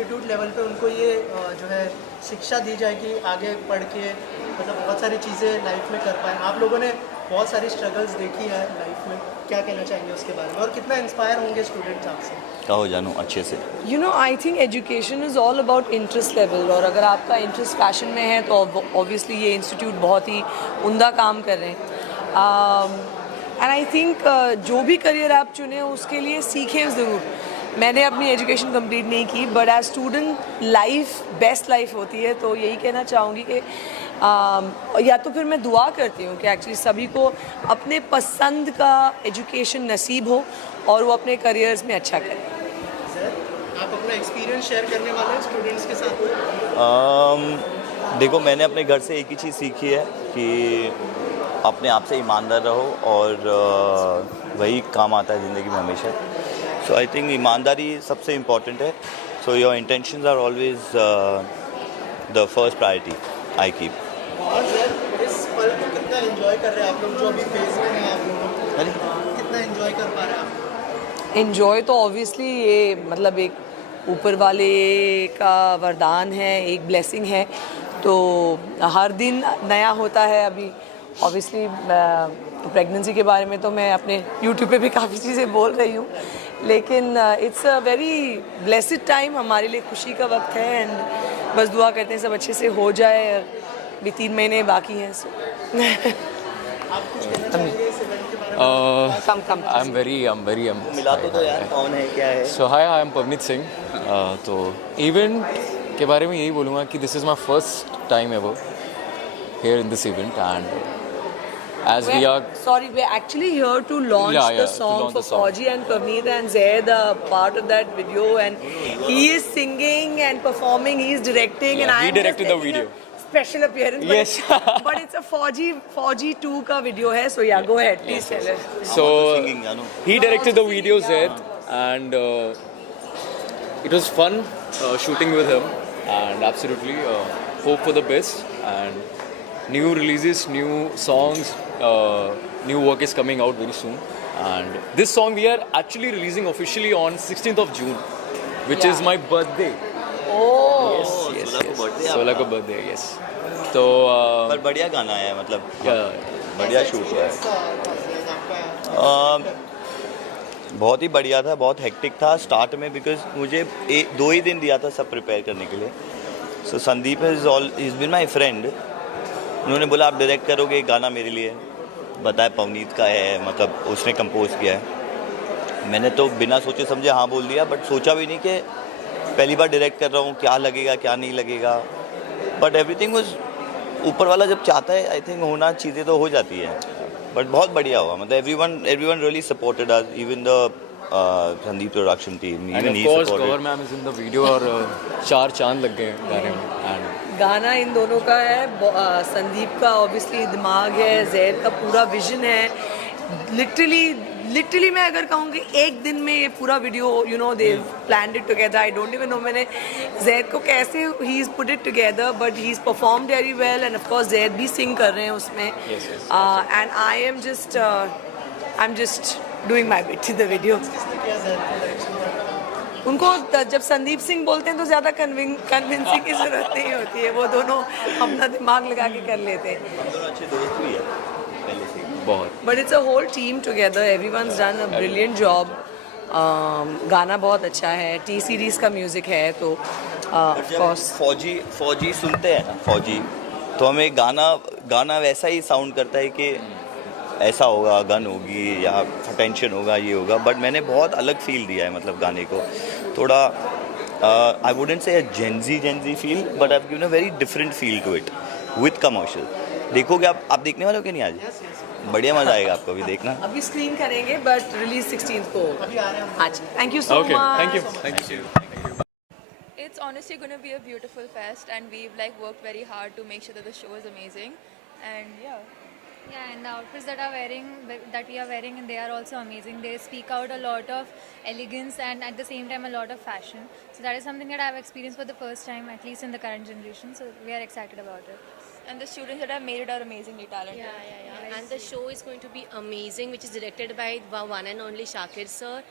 Institute level पे उनको ये जो है शिक्षा दी जाए कि आगे पढ़ के मतलब बहुत सारी चीज़ें लाइफ में कर पाएँ। आप लोगों ने बहुत सारी स्ट्रगल्स देखी है लाइफ में, क्या कहना चाहेंगे उसके बारे में और कितना इंस्पायर होंगे स्टूडेंट्स आपसे? कहो जानू अच्छे से। I think education is all about interest level, और अगर आपका इंटरेस्ट फैशन में है तो ऑब्वियसली ये इंस्टीट्यूट बहुत ही उम्दा काम कर रहे हैं। एंड आई थिंक जो भी करियर आप चुने उसके लिए सीखें ज़रूर। मैंने अपनी एजुकेशन कंप्लीट नहीं की, but as student life best life होती है, तो यही कहना चाहूँगी कि या तो फिर मैं दुआ करती हूँ कि एक्चुअली सभी को अपने पसंद का एजुकेशन नसीब हो और वो अपने करियर्स में अच्छा करें। आप अपना एक्सपीरियंस शेयर करने वाले हैं स्टूडेंट्स के साथ? देखो, मैंने अपने घर से एक ही चीज़ सीखी है कि अपने आप से ईमानदार रहो और वही काम आता है ज़िंदगी में हमेशा। सो आई थिंक ईमानदारी सबसे इम्पॉर्टेंट है। So your intentions are always the first priority I keep. और सर इस पल को कितना एंजॉय कर रहे हैं आप लोग जो अभी फेज में हैं? आप लोग कितना एंजॉय कर पा रहे हैं आप? एंजॉय तो ऑब्वियसली ये मतलब एक ऊपर वाले का वरदान है, एक ब्लेसिंग है, तो हर दिन नया होता है। अभी ऑब्वियसली प्रेगनेंसी के बारे में तो मैं अपने यूट्यूब पे भी काफ़ी चीज़ें बोल रही हूँ, लेकिन it's a very blessed time, हमारे लिए खुशी का वक्त है। एंड बस दुआ करते हैं सब अच्छे से हो जाए। अभी 3 महीने बाकी हैं। सो आप कुछ कहना चाहेंगे इस इवेंट के बारे में? कम तो मिला तो यार कौन है क्या है? सो हाय, आई एम पवनीत सिंह। तो इवेंट के बारे में यही बोलूँगा कि this is my first time ever here in this event, and as we are we're actually here to launch the song for Fauji and Pavneet and Zaid, part of that video, and he is singing and performing, he is directing, and he directed the video. Special appearance. Yes. But it's a Fauji 2 का video है, so yeah, go ahead, please tell us. So singing, he directed the video, Zaid, and it was fun shooting with him, and absolutely hope for the best, and new releases, new songs, new work is coming out very soon, and this song we are actually releasing officially on 16th of June, which is my birthday. Oh, yes. Sola का birthday, yes. तो पर बढ़िया गाना है, मतलब बढ़िया shoot हुआ है। बहुत ही बढ़िया था, बहुत हेक्टिक था स्टार्ट में, बिकॉज मुझे 2 ही दिन दिया था सब प्रिपेयर करने के लिए। So Sandeep is been my friend. उन्होंने बोला आप डायरेक्ट करोगे गाना मेरे लिए, बताया पवनीत का है, मतलब उसने कंपोज किया है। मैंने तो बिना सोचे समझे हाँ बोल दिया, बट सोचा भी नहीं कि पहली बार डायरेक्ट कर रहा हूँ, क्या लगेगा क्या नहीं लगेगा। बट एवरीथिंग वाज, ऊपर वाला जब चाहता है आई थिंक होना, चीज़ें तो हो जाती है। बट बहुत बढ़िया हुआ, मतलब everyone really supported us, even the Sandeep production team, and of course Gaur ma'am is in the video, और 4 चांद लग गए गाने में। and गाना इन दोनों का है, संदीप का ऑब्वियसली दिमाग है, जैद का पूरा विजन है। लिटरली मैं अगर कहूँगी एक दिन में ये पूरा video they planned it together. I don't even know मैंने जैद को कैसे he is put it together, but he is performed very well, end of course Zaid भी सिंग कर रहे हैं उसमें। And I am just doing my bit in the video. उनको जब संदीप सिंह बोलते हैं तो ज़्यादा कन्विंसिंग की ज़रूरत नहीं होती है, वो दोनों अपना दिमाग लगा के कर लेते हैं। हम दोनों अच्छे दोस्त भी हैं पहले से बहुत। But it's a whole team together, everyone's done a brilliant job. गाना बहुत अच्छा है, टी सीरीज़ का म्यूज़िक है, तो ऑफ कोर्स फौजी सुनते हैं ना, फौजी तो हमें गाना वैसा ही साउंड करता है कि ऐसा होगा, गन होगी या टेंशन होगा, ये होगा। बट मैंने बहुत अलग फील दिया है, मतलब गाने को थोड़ा I wouldn't say Gen Z feel, but I have given a very different feel to it with commercial. देखोगे आप देखने वाले हो कि नहीं आज? बढ़िया मजा आएगा आपको भी देखना। अभी स्क्रीन करेंगे, बट रिलीज 16th को। अच्छा, thank you so Okay, much. thank you. It's honestly going to be a beautiful fest, and we've worked very hard to make sure that the show is amazing. And yeah, and the outfits that we are wearing, and they are also amazing. They speak out a lot of elegance and at the same time a lot of fashion. So that is something that I have experienced for the first time, at least in the current generation. So we are excited about it. and the students that have made it are amazingly talented. And the show is going to be amazing, which is directed by the one and only Shakir sir.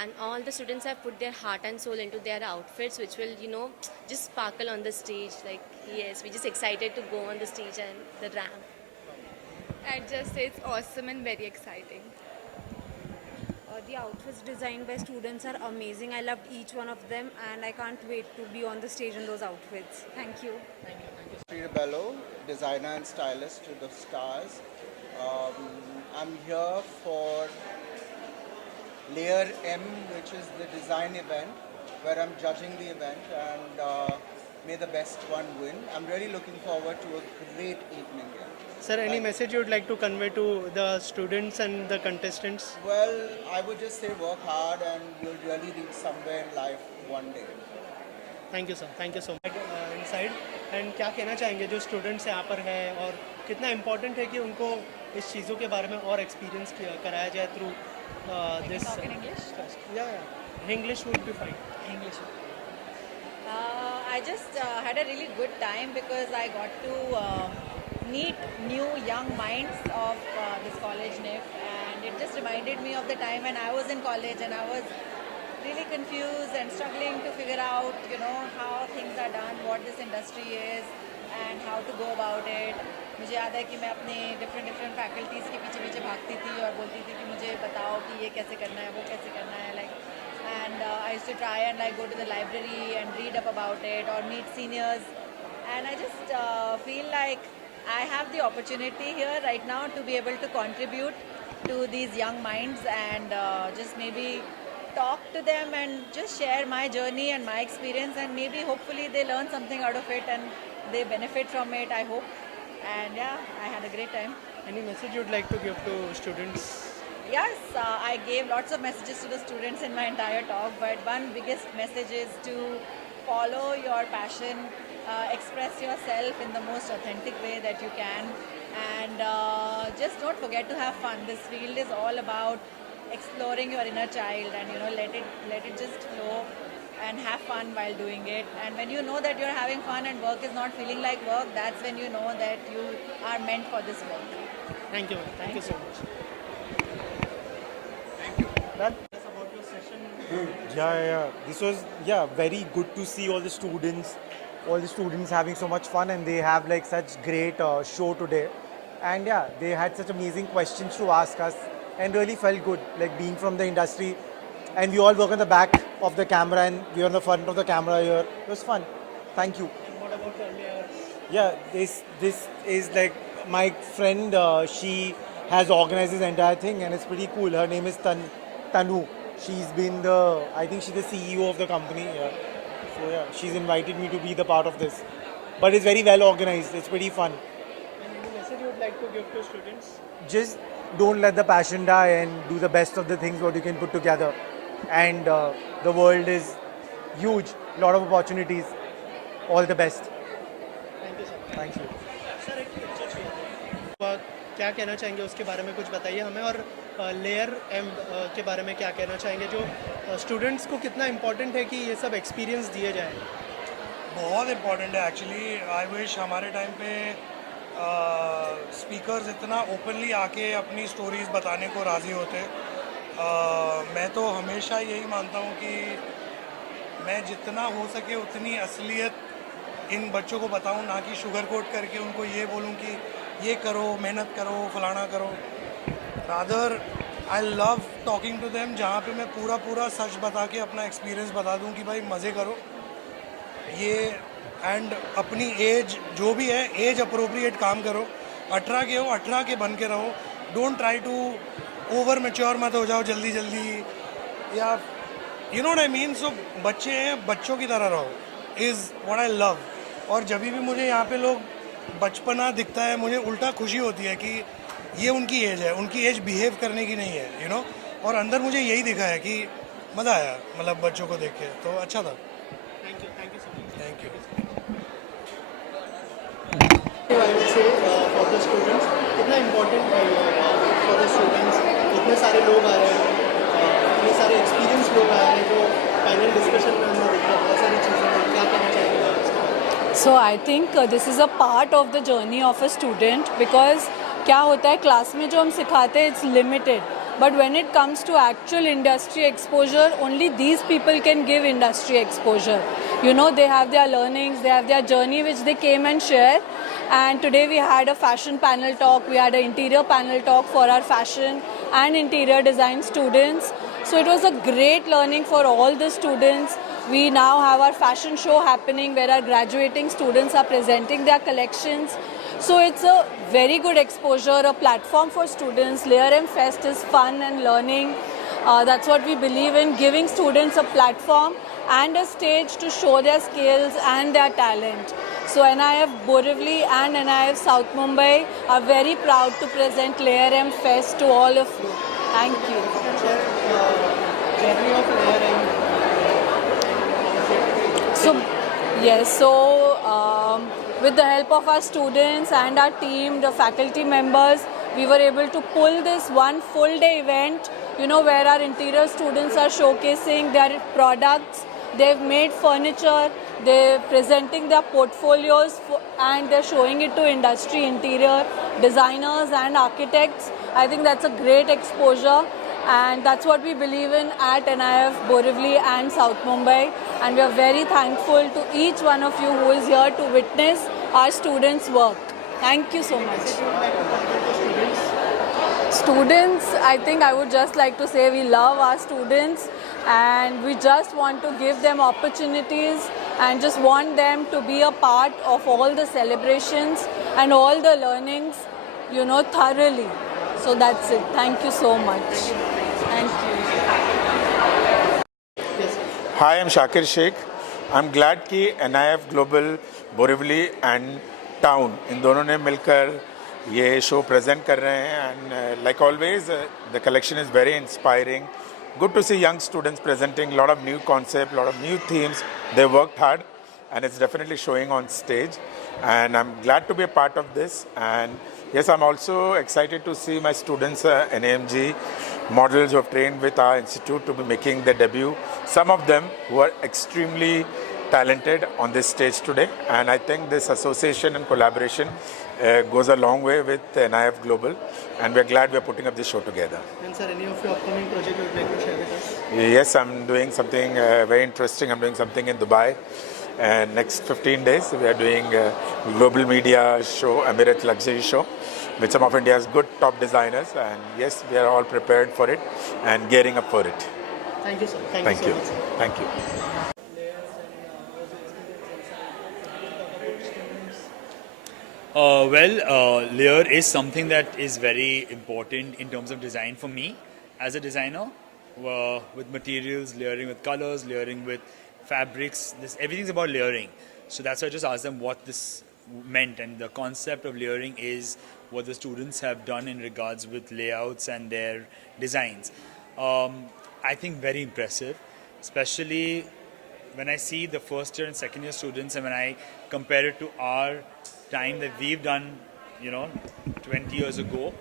and all the students have put their heart and soul into their outfits, which will, you know, just sparkle on the stage. Like, yes, we're just excited to go on the stage and the ramp. I'd just say it's awesome and very exciting. The outfits designed by students are amazing. I loved each one of them, and I can't wait to be on the stage in those outfits. Thank you. Peter Bello, designer and stylist to the stars. I'm here for Layer M, which is the design event, where I'm judging the event, and may the best one win. I'm really looking forward to a great evening here. Sir, any message you would like to convey to the students and the contestants? Well, I would just say work hard and you'll really reach somewhere in life one day. Thank you sir, thank you so much inside. And क्या कहना चाहेंगे जो students यहाँ पर है और कितना important है कि उनको इस चीज़ों के बारे में और एक्सपीरियंस कराया जाए थ्रू दिस. या English would be fine. English. I just had a really good time because I got to meet new young minds of this college NIF, and it just reminded me of the time when I was in college and I was really confused and struggling to figure out, you know, how things are done, what this industry is and how to go about it. मुझे याद है कि मैं अपने different faculties के पीछे पीछे भागती थी और बोलती थी कि मुझे बताओ कि ये कैसे करना है, वो कैसे करना है, like. And I used to try and like go to the library and read up about it or meet seniors, and I just feel like I have the opportunity here right now to be able to contribute to these young minds and just maybe talk to them and just share my journey and my experience, and maybe hopefully they learn something out of it and they benefit from it, I hope. And yeah, I had a great time. Any message you'd like to give to students? Yes, I gave lots of messages to the students in my entire talk, but one biggest message is to follow your passion, express yourself in the most authentic way that you can, and just don't forget to have fun. This field is all about exploring your inner child, and you know, let it just flow and have fun while doing it. And when you know that you're having fun and work is not feeling like work, that's when you know that you are meant for this work. Thank you. Thank you so much. That's about your session. Yeah. This was very good to see all the students having so much fun, and they have like such great show today. And yeah, they had such amazing questions to ask us, and really felt good, like being from the industry. And we all work on the back of the camera, and we're on the front of the camera here. It was fun. Thank you. What about earlier? Yeah, this is like my friend. She has organized this entire thing, and it's pretty cool. Her name is Tanu. She's been I think she's the CEO of the company. Yeah. So yeah, she's invited me to be the part of this. But it's very well organized. It's pretty fun. And any message you would like to give to students? Just don't let the passion die and do the best of the things what you can put together. And the world is huge. Lot of opportunities. All the best. Thank you, sir. Thank you. Sir एक picture चाहिए. क्या कहना चाहेंगे उसके बारे में कुछ बताइए हमें, और लेयर एम के बारे में क्या कहना चाहेंगे, जो स्टूडेंट्स को कितना इम्पोर्टेंट है कि ये सब एक्सपीरियंस दिए जाए. बहुत इम्पोर्टेंट है एक्चुअली. आई विश हमारे टाइम पे स्पीकर्स इतना ओपनली आके अपनी स्टोरीज बताने को राज़ी होते. मैं तो हमेशा यही मानता हूँ कि मैं जितना हो सके उतनी असलियत इन बच्चों को बताऊँ, ना कि शुगर कोट करके उनको ये बोलूँ कि ये करो, मेहनत करो, फलाना करो. Rather I love talking to them, जहाँ पे मैं पूरा सच बता के अपना एक्सपीरियंस बता दूँ कि भाई मज़े करो ये, एंड अपनी एज जो भी है एज अप्रोप्रिएट काम करो. 18 के हो 18 के बन के रहो. Don't try to over mature मत हो जाओ जल्दी, या you know what I mean. So बच्चे हैं, बच्चों की तरह रहो इज़ व्हाट आई लव. और जब भी मुझे यहाँ पे लोग बचपना दिखता है, मुझे उल्टा खुशी होती है कि ये उनकी एज है, उनकी एज बिहेव करने की नहीं है, यू नो. और अंदर मुझे यही दिखा है कि मज़ा आया, मतलब बच्चों को देख के, तो अच्छा था. Thank you so much. Thank you. For the students कितना इम्पोर्टेंट है फॉर द स्टूडेंट्स. इतने सारे लोग आ रहे हैं, इतने सारे एक्सपीरियंस लोग आ रहे हैं जो पैनल डिस्कशन में हमने देखा बहुत सारी चीज़ें. क्या कहना चाहेंगे? So I think this is a part of the journey of a student, because क्या होता है क्लास में जो हम सिखाते हैं it's limited. But when it comes to actual industry exposure, only these people can give industry exposure. You know, they have their learnings, they have their journey which they came and share. And today we had a fashion panel talk, we had an interior panel talk for our fashion and interior design students. So it was a great learning for all the students. We now have our fashion show happening where our graduating students are presenting their collections. So it's a very good exposure, a platform for students. Layer M Fest is fun and learning. That's what we believe in, giving students a platform and a stage to show their skills and their talent. So NIF Borivali and NIF South Mumbai are very proud to present Layer M Fest to all of you. Thank you. Journey of Layer M. So, yes, with the help of our students and our team, the faculty members, we were able to pull this one full day event, you know, where our interior students are showcasing their products. They've made furniture, they're presenting their portfolios and they're showing it to industry, interior designers and architects. I think that's a great exposure. And that's what we believe in at NIF Borivali and South Mumbai. And we are very thankful to each one of you who is here to witness our students' work. Thank you so much. Students, I think I would just like to say we love our students and we just want to give them opportunities and just want them to be a part of all the celebrations and all the learnings, you know, thoroughly. So that's it. Thank you so much. Thank you. Hi, I'm Shakir Sheikh. I'm glad कि NIF Global Borivali and Town इन दोनों ने मिलकर ये show present कर रहे हैं and like always the collection is very inspiring. Good to see young students presenting a lot of new concepts, a lot of new themes. They worked hard and it's definitely showing on stage and I'm glad to be a part of this. And yes, I'm also excited to see my students, NAMG models who have trained with our institute to be making their debut. Some of them who are extremely talented on this stage today. And I think this association and collaboration goes a long way with NIF Global. And we're glad we're putting up this show together. And sir, any of your upcoming project you would like to share with us? Yes, I'm doing something very interesting. I'm doing something in Dubai. And next 15 days, we are doing a global media show, Emirates Luxury Show, with some of India's good top designers. And yes, we are all prepared for it and gearing up for it. Thank you, sir. Thank you you. so much, sir. Thank you. Layer is something that is very important in terms of design for me as a designer, with materials, layering with colors, layering with fabrics. Everything's about layering. So that's why I just asked them what this meant, and the concept of layering is what the students have done in regards with layouts and their designs. I think very impressive, especially when I see the first year and second year students and when I compare it to our time that we've done, 20 years ago,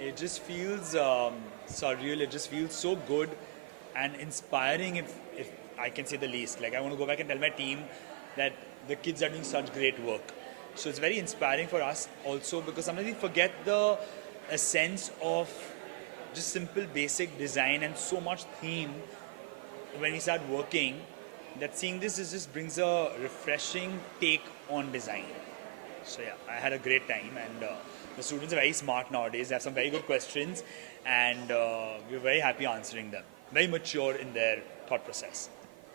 it just feels surreal. It just feels so good and inspiring, if I can say the least. Like, I want to go back and tell my team that the kids are doing such great work. So it's very inspiring for us also, because sometimes we forget the essence of just simple basic design and so much theme when we start working, that seeing this just brings a refreshing take on design. So yeah, I had a great time, and the students are very smart nowadays. They have some very good questions, and we're very happy answering them. Very mature in their thought process.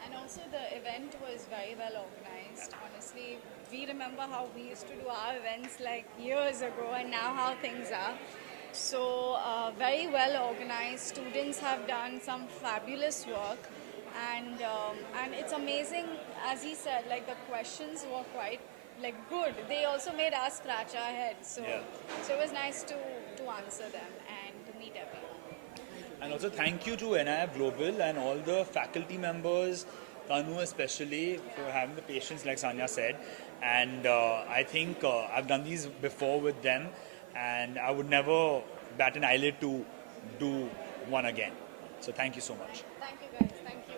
And also the event was very well organized. Honestly, we remember how we used to do our events like years ago, and now how things are. So very well organized. Students have done some fabulous work, and it's amazing, as he said, like the questions were quite good. They also made us scratch our heads. So so it was nice to answer them and to meet everyone. And also thank you to NIF Global and all the faculty members, Tanu especially, for having the patience, like Sanya said. And I think I've done these before with them, and I would never bat an eyelid to do one again. So thank you so much. Thank